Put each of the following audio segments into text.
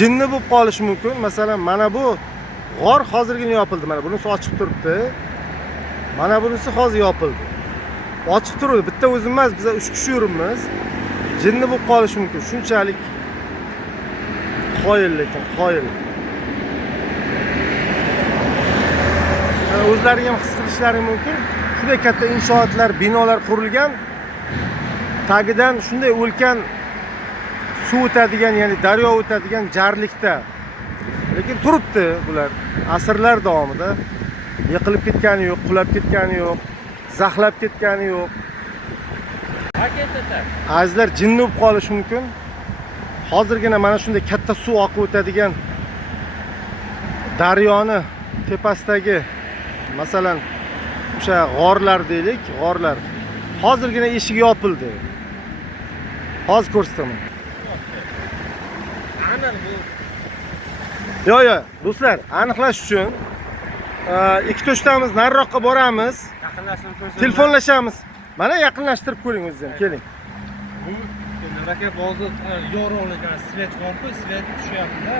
jinni bo'lib qolishi mumkin. Masalan, mana bu g'or hozirgina yopildi. Mana bunisi ochiq turibdi. Mana bunisi hozir yopildi. Ochiq turibdi. Bitta o'zim emas, biz 3 kishi yuribmiz. Jinni bo'lib qolishi mumkin. Shunchalik qoyil, lekin qoyil. O'zlari ham his qilishlari mumkin. Shunday katta inshootlar, binolar qurilgan. Tagidan shunday o'lkan suv o'tadigan, ya'ni daryo o'tadigan jarlikda. Lekin turibdi bular asrlar davomida. Yiqilib ketgani yo'q, qulab ketgani yo'q, zaxlab ketgani yo'q. Azizlar, jinni bo'lib qolishi mumkin. Hozirgina mana shunday katta suv oqib o'tadigan daryoni tepasidagi, masalan, o'sha g'orlar deylik, g'orlar. Hozirgina eshigi yopildi. Hozir ko'rsataman. Aniq bu. Yo'q, do'stlar, aniqlash uchun ikki to'shtamiz nariroqqa boramiz. Yaqinlashtirib ko'rsatamiz. Telefonlashamiz. Mana yaqinlashtirib ko'ring o'zingiz ham, keling. Bu raka bozda yorug'lik, svet bor-ku, svet tushyapti-da.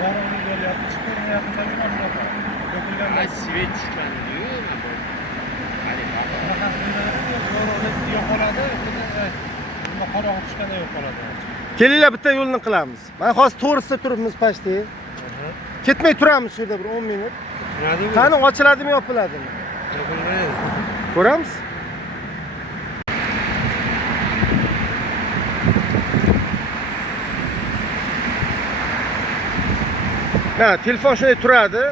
Yorug'lik bo'lyapti, hech ko'rinmayapti, tabiiy mashinalar. Ko'pilganda svet tushgandi-yu. Yorug'lik yo'qoladi, nima qorong'i tushganda yo'qoladi. Kelinglar, bitta yo'lni qilamiz. Mana hozir to'g'risida turibmiz pashti. Ketmay turamiz shu yerda bir 10 minut. Qani ochiladimi, yopiladimi? Yopilmaydi. Ko'ramiz. Ha, telefon shunday turadi.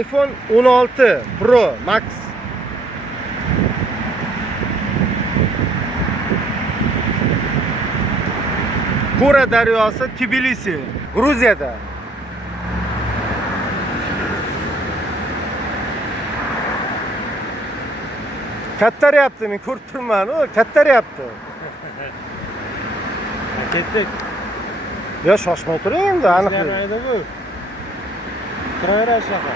iPhone 16 Pro Max. Kura daryosi, Tbilisi, Gruziyada. Kattaryapti, men ko'rib turman, kattaryapti. Ketdik. Yo, shoshmay turing endi, aniq. Mayda bu. Turaveradi shunaqa.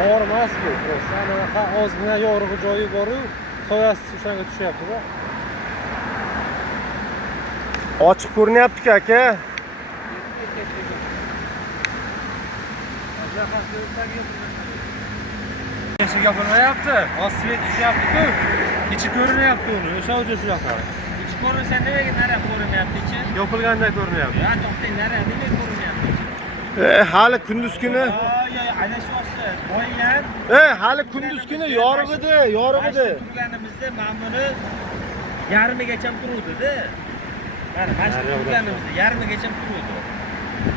Og'irmas bu. Sanaqa ozgina yorug'i joyi bor-ku, soyasi o'shanga tushyapti-da. Ochiq ko'rinyapti-ku, aka. Eshik yopilmayapti. Oz svet tushyapti-ku. Ichi ko'rinyapti uni. O'sha joy shunaqa. Ichi ko'rinsa nimaga naraq ko'rinyapti ichi? Yopilganday ko'rinyapti. Ya to'xtang, naraq nimaga ko'rinyapti? Hali kunduz kuni. Adashyapsiz. Boygan. Hali kunduz kuni yorug' edi, yorug' edi. Turganimizda mana buni yarmigacha turuvdi-da. Mana mashina turganimizda yarmigacha turuvdi.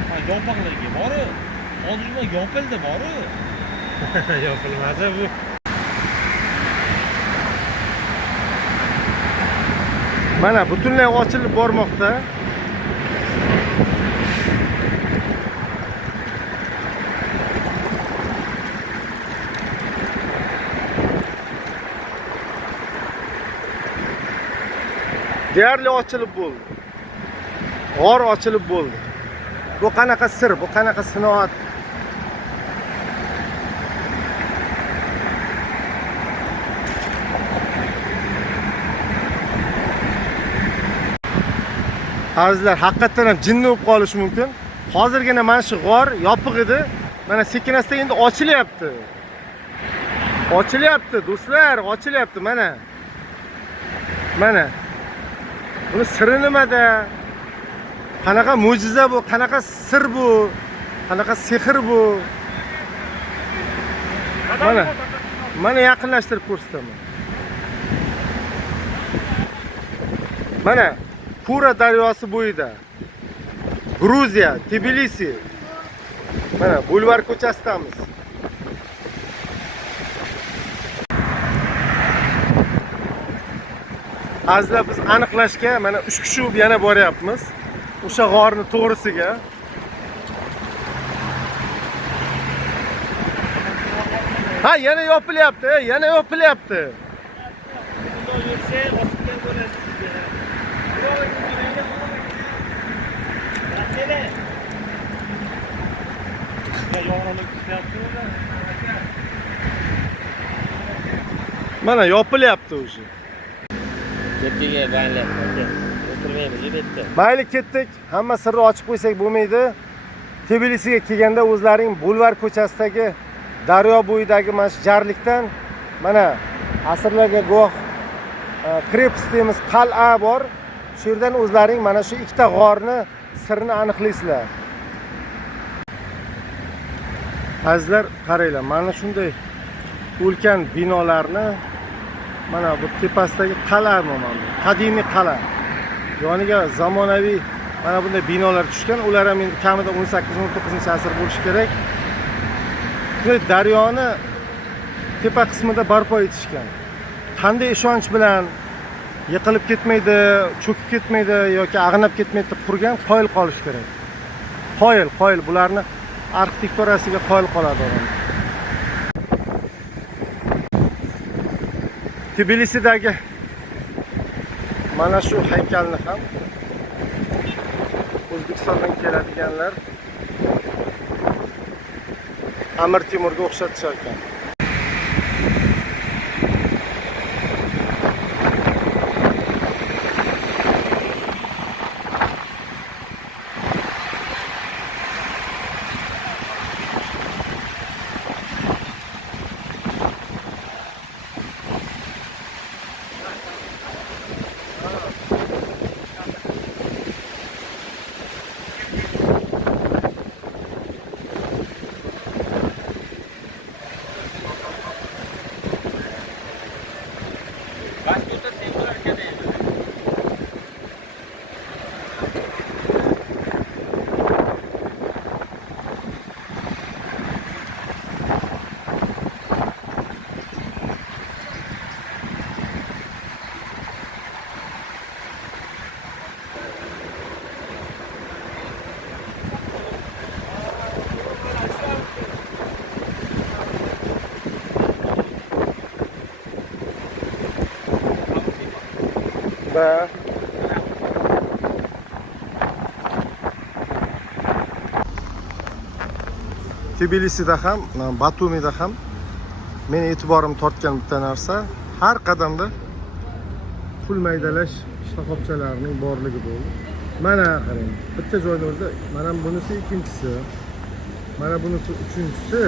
Ha, yopiqligi bor-ku. Hozirma yopildi bor-ku. Yopilmadi bu. Mana butunlay ochilib bormoqda. Deyarli ochilib bo'ldi. G'or ochilib bo'ldi. Bu qanaqa sir, bu qanaqa sinoat? Azizlar, haqiqatan ham jinni bo'lib qolishi mumkin. Hozirgina mana shu g'or yopiq edi. Mana sekin-asta endi ochilyapti. Ochilyapti, do'stlar, ochilyapti mana. Mana. Buni siri nimada? Qanaqa mo'jiza bu, qanaqa sir bu? Qanaqa sehr bu? Mana yaqinlashtirib ko'rsataman. Mana Kura daryosi bo'yida. Gruziya, Tbilisi. Mana bulvar ko'chasidamiz. Azizlar, biz aniqlashga mana 3 kishi yana boryapmiz. O'sha g'orni to'g'risiga. Ha, yana yopilyapti, yana yopilyapti. Mana yopilyapti o'sha. Ketiga baylab. Keltirmaymiz bu yerda. Mayli ketdik. Hamma sirni ochib qo'ysak bo'lmaydi. Tbilisiga kelganda o'zlaring bulvar ko'chasidagi daryo bo'yidagi mana shu jarlikdan mana asrlarga guvoh krepos deymiz qal'a bor. Shu yerdan o'zlaring mana shu ikkita g'orni sirini aniqlaysizlar. Azizlar, qaranglar, mana shunday ulkan binolarni mana bu tepasidagi qal'a mana qadimiy qal'a. Yoniga zamonaviy mana bunday binolar tushgan. Ular ham endi kamida 18-19 asr bo'lishi kerak. Shunday daryoni tepa qismida barpo etishgan. Qanday ishonch bilan yiqilib ketmaydi, cho'kib ketmaydi yoki ag'nab ketmaydi deb qurgan, qoyil qolish kerak. Qoyil bularni arxitekturasiga qoyil qoladi odam. Tbilisidagi mana shu haykalni ham O'zbekistondan keladiganlar Amir Temurga o'xshatishar ekan. Va Tbilisida ham, Batumida ham meni e'tiborim tortgan bitta narsa, har qadamda pul maydalash shoxobchalarining borligi bo'ldi. Mana qarang, bitta joyda o'zi, mana bunisi ikkinchisi, mana bunisi uchinchisi,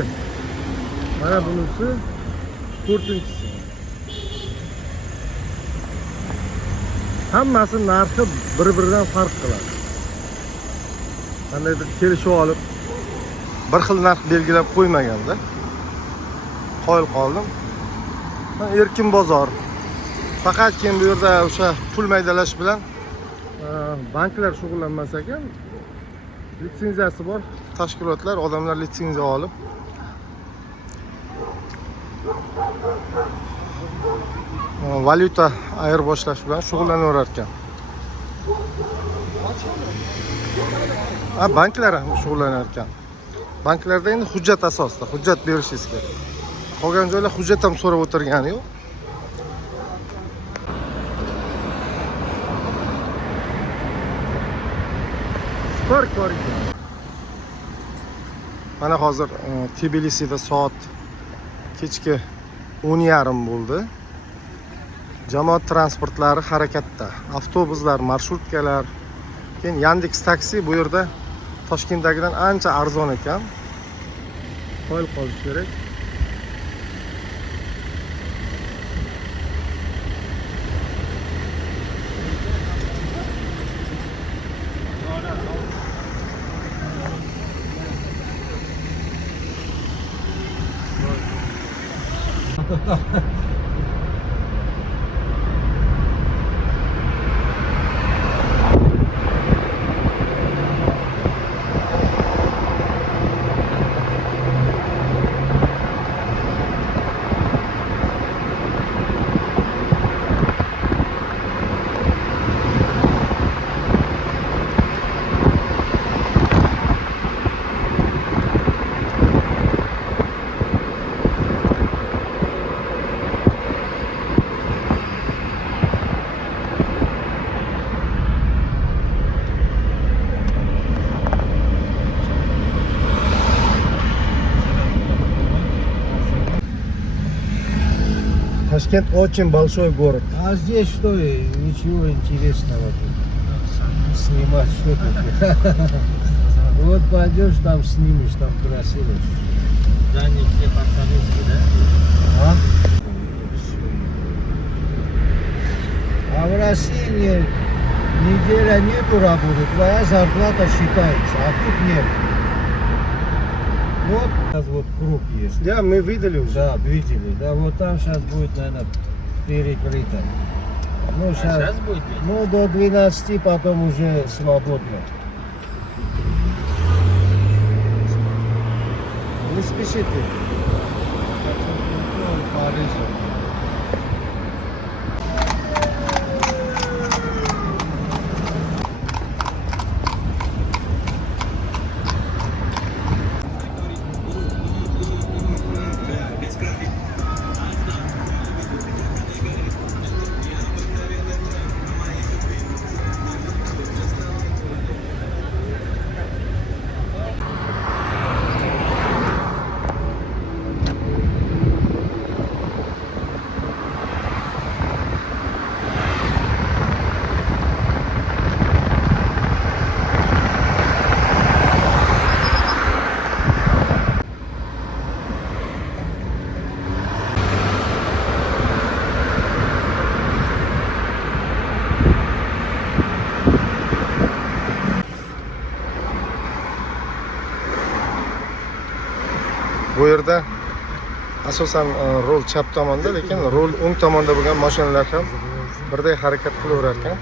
mana bunisi to'rtinchisi. Hammasi narxi bir-biridan farq qiladi. Qandaydir kelishib olib, bir xil narx belgilab qo'ymaganda qoyil qoldim. Erkin bozor. Faqat keyin bu yerda o'sha pul maydalash bilan banklar shug'ullanmas ekan. Litsenziyasi bor tashkilotlar, odamlar litsenziya olib valyuta ayirboshlash bilan shug'ullanaverar ekan. Banklar ham shug'ullanar ekan. Banklarda endi hujjat asosida, hujjat berishingiz kerak. Qolgan joylar hujjat ham so'rab o'tirgani yo'q. Park bor ekan. Mana hozir Tbilisida soat kechki 10:30 bo'ldi. Jamoat transportlari harakatda. Avtobuslar, marshrutkalar, keyin Yandex taksi bu yerda Toshkentdagidan ancha arzon ekan. Qoyil qolish kerak. Ташкент очень большой город. А здесь что ничего интересного тут? Снимать что тут? Вот пойдешь, там снимешь, там красиво. Здание все по-советски, да? А? А в России неделя нету работы, твоя зарплата считается, а тут нет. Вот сейчас вот круг есть. Да, мы видели уже. Да, видели. Да, вот там сейчас будет, наверное, перекрыто. Ну, Сейчас будет? ну, до 12 потом уже свободно. Не спешите. Парижа. Bu yerda asosan rol chap tomonda, lekin rol o'ng tomonda bo'lgan mashinalar ham birday harakat qilaverar ekan.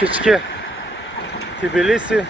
Kechki Tbilisi